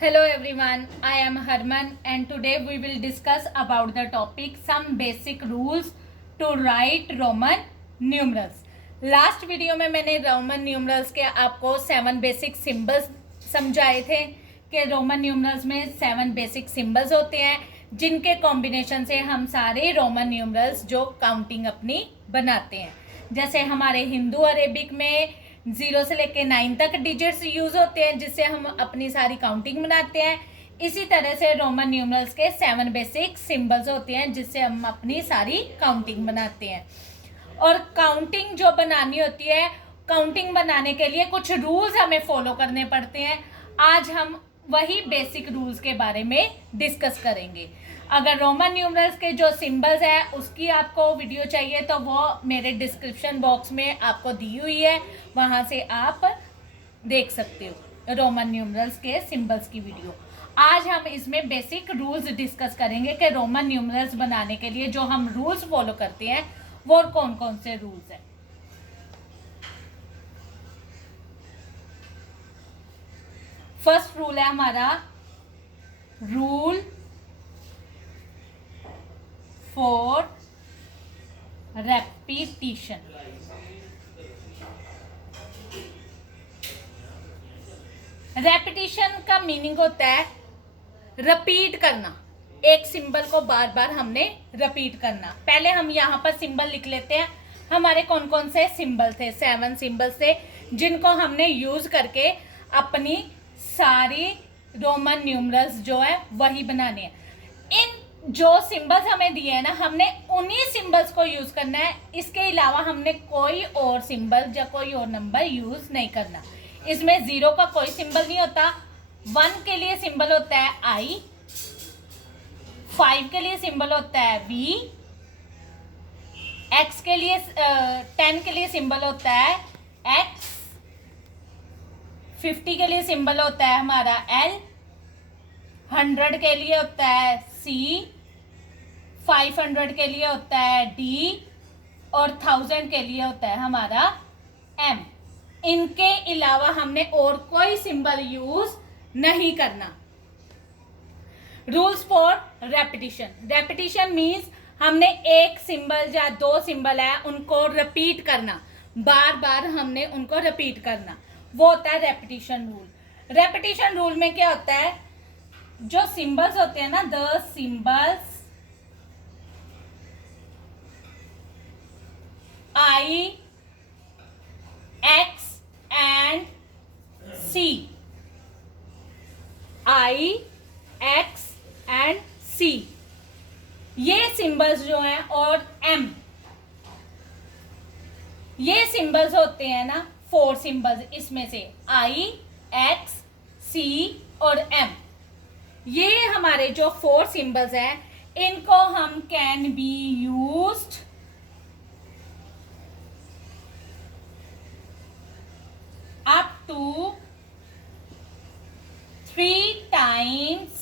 Hello everyone, I am Harman and today we will discuss about the topic some basic rules to write Roman numerals. Last video में मैंने Roman numerals के आपको 7 basic symbols समझाए थे कि Roman numerals में 7 basic symbols होते हैं जिनके कॉम्बिनेशन से हम सारे रोमन न्यूमरल्स जो काउंटिंग अपनी बनाते हैं। जैसे हमारे हिंदू अरेबिक में 0 से लेके 9 तक डिजिट्स यूज होते हैं जिससे हम अपनी सारी काउंटिंग बनाते हैं। इसी तरह से रोमन न्यूमरल्स के 7 बेसिक सिंबल्स होते हैं जिससे हम अपनी सारी काउंटिंग बनाते हैं। और काउंटिंग जो बनानी होती है, काउंटिंग बनाने के लिए कुछ रूल्स हमें फॉलो करने पड़ते हैं। आज हम वही बेसिक रूल्स के बारे में डिस्कस करेंगे। अगर रोमन न्यूमरल्स के जो सिंबल्स है उसकी आपको वीडियो चाहिए तो वो मेरे डिस्क्रिप्शन बॉक्स में आपको दी हुई है, वहाँ से आप देख सकते हो रोमन न्यूमरल्स के सिंबल्स की वीडियो। आज हम इसमें बेसिक रूल्स डिस्कस करेंगे कि रोमन न्यूमरल्स बनाने के लिए जो हम रूल्स फॉलो करते हैं वो कौन कौन से रूल्स हैं। फर्स्ट रूल है हमारा रूल फॉर रेपिटिशन। रेपिटिशन का मीनिंग होता है रिपीट करना, एक सिंबल को बार बार हमने रिपीट करना। पहले हम यहाँ पर सिंबल लिख लेते हैं। हमारे कौन कौन से सिंबल थे, 7 सिंबल्स थे जिनको हमने यूज करके अपनी सारी रोमन न्यूमरल्स जो है वही बनाने हैं। इन जो सिंबल्स हमें दिए हैं ना, हमने उन्हीं सिंबल्स को यूज करना है। इसके अलावा हमने कोई और सिंबल या कोई और नंबर यूज नहीं करना। इसमें 0 का कोई सिंबल नहीं होता। 1 के लिए सिंबल होता है आई, 5 के लिए सिंबल होता है वी, एक्स के लिए 10 के लिए सिंबल होता है एक्स, 50 के लिए सिंबल होता है हमारा एल, 100 के लिए होता है सी, 500 के लिए होता है डी और 1000 के लिए होता है हमारा एम। इनके अलावा हमने और कोई सिंबल यूज नहीं करना। Rules for repetition. Repetition means हमने एक सिंबल या 2 सिंबल है उनको रिपीट करना, बार बार हमने उनको रिपीट करना, वो होता है रेपिटिशन रूल। रेपिटिशन रूल में क्या होता है, जो सिंबल्स होते हैं ना, the symbols I, X and C, I, X and C, ये सिंबल्स जो हैं, और एम, ये सिंबल्स होते हैं ना 4 सिंबल्स, इसमें से आई, एक्स, सी और एम, ये हमारे जो 4 सिंबल्स हैं इनको हम can be used up to 3 times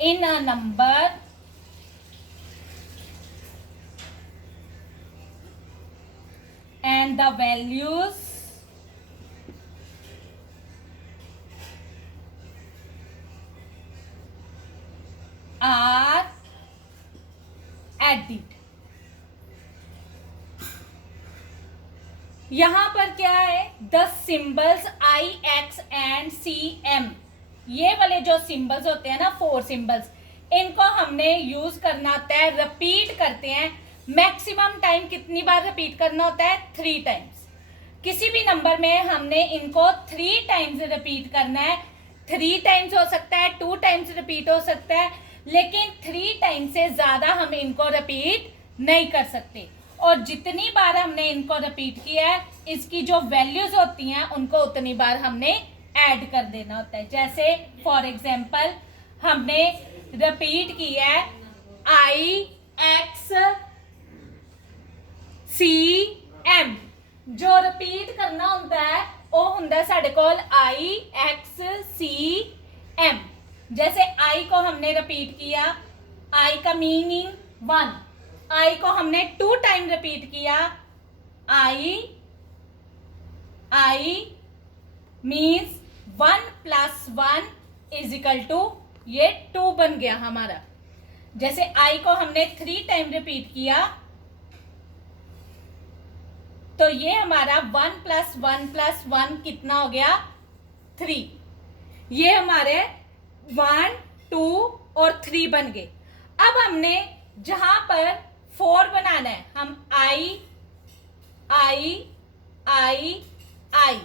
in a number and the values are added। यहां पर क्या है, the symbols I, X and C, M, ये वाले जो सिंबल्स होते हैं ना 4 सिंबल्स, इनको हमने यूज करना होता है, रिपीट करते हैं। मैक्सिमम टाइम कितनी बार रिपीट करना होता है, 3 टाइम्स। किसी भी नंबर में हमने इनको 3 टाइम्स रिपीट करना है। 3 टाइम्स हो सकता है, 2 टाइम्स रिपीट हो सकता है, लेकिन 3 टाइम्स से ज्यादा हम इनको रिपीट नहीं कर सकते। और जितनी बार हमने इनको रिपीट किया है, इसकी जो वैल्यूज होती हैं उनको उतनी बार हमने ऐड कर देना होता है। जैसे फॉर एग्जांपल हमने रिपीट किया है आई, एक्स, सी, एम, जो रिपीट करना होता है वो होता साढ़े कोल आई, एक्स, सी, एम। जैसे आई को हमने रिपीट किया, आई का मीनिंग 1, आई को हमने 2 टाइम रिपीट किया, I I means 1+1 is equal to, ये 2 बन गया हमारा। जैसे आई को हमने 3 टाइम रिपीट किया तो ये हमारा 1+1+1 कितना हो गया, 3। ये हमारे 1, 2 और 3 बन गए। अब हमने जहां पर 4 बनाना है, हम आई आई आई आई,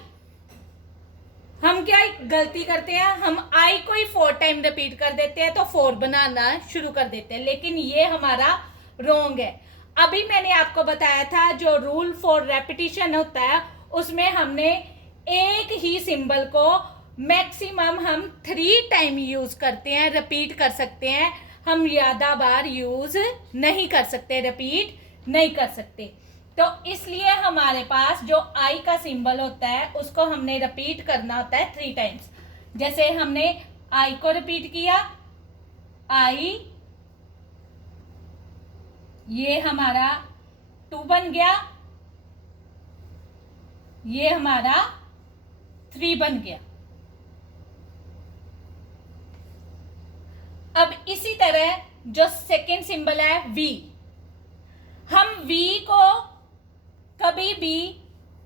हम क्या गलती करते हैं, हम आई को ही 4 टाइम रिपीट कर देते हैं तो 4 बनाना शुरू कर देते हैं, लेकिन ये हमारा रॉन्ग है। अभी मैंने आपको बताया था जो रूल फॉर रेपिटिशन होता है उसमें हमने एक ही सिंबल को मैक्सिमम हम 3 टाइम यूज करते हैं, रिपीट कर सकते हैं, हम ज्यादा बार यूज नहीं कर सकते, रिपीट नहीं कर सकते। तो इसलिए हमारे पास जो आई का सिंबल होता है उसको हमने रिपीट करना होता है 3 टाइम्स। जैसे हमने आई को रिपीट किया, आई, ये हमारा 2 बन गया, ये हमारा 3 बन गया। अब इसी तरह जो सेकेंड सिंबल है वी, हम वी को कभी भी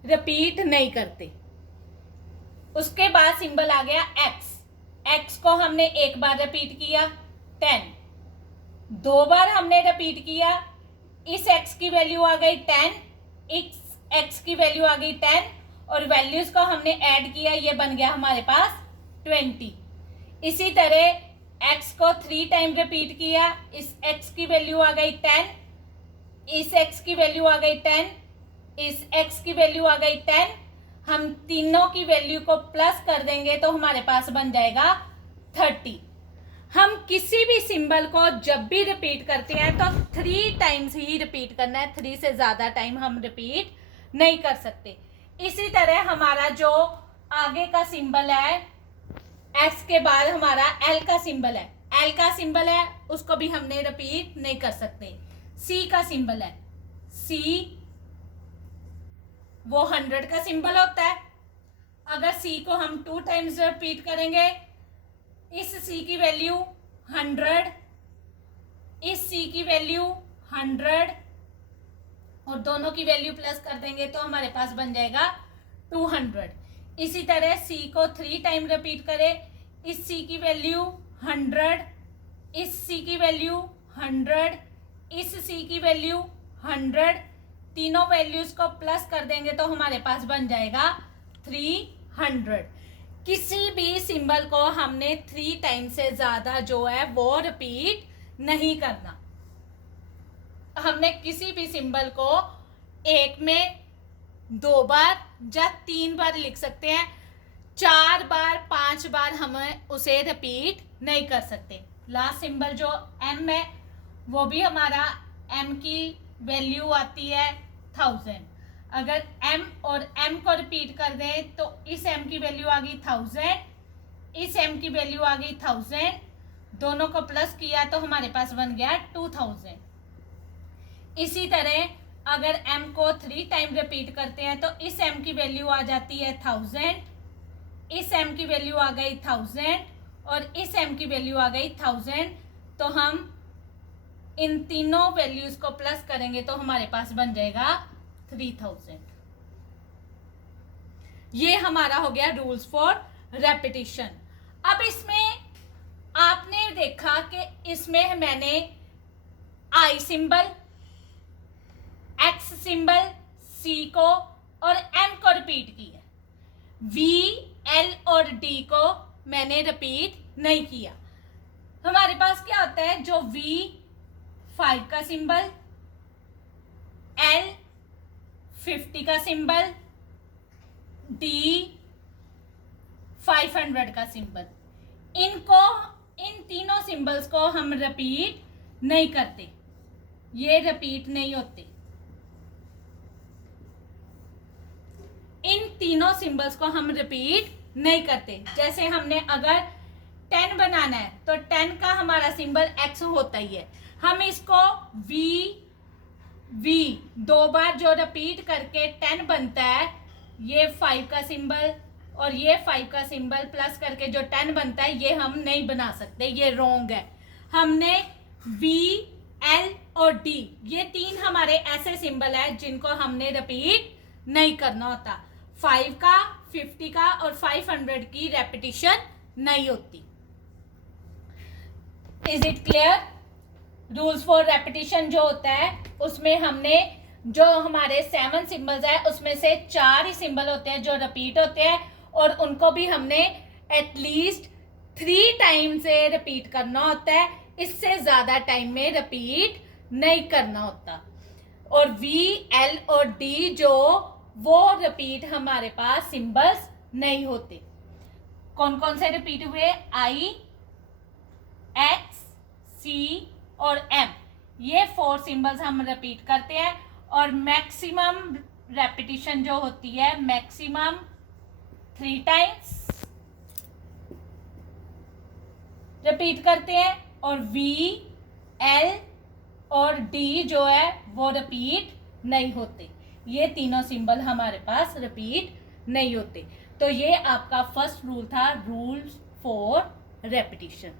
रिपीट नहीं करते। उसके बाद सिंबल आ गया एक्स, एक्स को हमने एक बार रिपीट किया 10, 2 बार हमने रिपीट किया, इस एक्स की वैल्यू आ गई 10, इस एक्स की वैल्यू आ गई 10 और वैल्यूज को हमने ऐड किया, ये बन गया हमारे पास 20। इसी तरह एक्स को 3 टाइम रिपीट किया, इस एक्स की वैल्यू आ गई 10, इस एक्स की वैल्यू आ गई 10, इस एक्स की वैल्यू आ गई 10। हम तीनों की वैल्यू को प्लस कर देंगे तो हमारे पास बन जाएगा 30। हम किसी भी सिंबल को जब भी रिपीट करते हैं तो 3 टाइम्स ही रिपीट करना है, 3 से ज्यादा टाइम हम रिपीट नहीं कर सकते। इसी तरह हमारा जो आगे का सिंबल है एक्स के बाद हमारा एल का सिंबल है, एल का सिंबल है उसको भी हमने रिपीट नहीं कर सकते। सी का सिंबल है, सी वो 100 का सिंबल होता है। अगर सी को हम 2 टाइम्स रिपीट करेंगे, इस सी की वैल्यू 100, इस सी की वैल्यू 100 और दोनों की वैल्यू प्लस कर देंगे तो हमारे पास बन जाएगा 200। इसी तरह सी को 3 टाइम रिपीट करें, इस सी की वैल्यू 100, इस सी की वैल्यू 100, इस सी की वैल्यू 100, तीनों वैल्यूज को प्लस कर देंगे तो हमारे पास बन जाएगा 300। किसी भी सिंबल को हमने 3 टाइम से ज्यादा जो है वो रिपीट नहीं करना। हमने किसी भी सिंबल को एक में 2 बार या 3 बार लिख सकते हैं, 4 बार 5 बार हम उसे रिपीट नहीं कर सकते। लास्ट सिंबल जो एम है वो भी हमारा एम की वैल्यू आती है 1000। अगर m और m को रिपीट कर दें तो इस m की वैल्यू आ गई 1000, इस m की वैल्यू आ गई 1000, दोनों को प्लस किया तो हमारे पास बन गया 2000। इसी तरह अगर m को 3 टाइम रिपीट करते हैं तो इस m की वैल्यू आ जाती है 1000, इस m की वैल्यू आ गई 1000 और इस m की वैल्यू आ गई 1000। तो हम इन तीनों वैल्यूज को प्लस करेंगे तो हमारे पास बन जाएगा 3000। ये हमारा हो गया रूल्स फॉर रेपिटिशन। अब इसमें आपने देखा कि इसमें मैंने आई सिंबल, एक्स सिंबल, सी को और एम को रिपीट किया, वी, एल और डी को मैंने रिपीट नहीं किया। हमारे पास क्या होता है, जो वी 5 का सिंबल, एल 50 का सिंबल, डी 500 का सिंबल, इन तीनों सिंबल्स को हम रिपीट नहीं करते, ये रिपीट नहीं होते। इन तीनों सिंबल्स को हम रिपीट नहीं करते। जैसे हमने अगर 10 बनाना है तो 10 का हमारा सिंबल एक्स होता ही है, हम इसको वी 2 बार जो रिपीट करके 10 बनता है ये 5 का सिंबल और ये 5 का सिंबल प्लस करके जो 10 बनता है ये हम नहीं बना सकते, ये रॉन्ग है। हमने V, L और D ये 3 हमारे ऐसे सिंबल है जिनको हमने रिपीट नहीं करना होता। 5 का, 50 का और 500 की रेपिटिशन नहीं होती। Is it clear? Rules for repetition जो होता है उसमें हमने जो हमारे 7 सिंबल्स है उसमें से 4 ही सिंबल होते हैं जो रिपीट होते हैं और उनको भी हमने एटलीस्ट 3 टाइम से रिपीट करना होता है, इससे ज्यादा टाइम में रिपीट नहीं करना होता। और V, L और D जो वो रिपीट हमारे पास सिंबल्स नहीं होते। कौन कौन से रिपीट हुए? I, X, C और M ये 4 सिंबल्स हम रिपीट करते हैं और मैक्सिमम रेपिटिशन जो होती है मैक्सिमम 3 टाइम्स रिपीट करते हैं और V, L और D जो है वो रिपीट नहीं होते। ये तीनों सिंबल हमारे पास रिपीट नहीं होते। तो ये आपका फर्स्ट रूल था, रूल्स फॉर रेपिटिशन।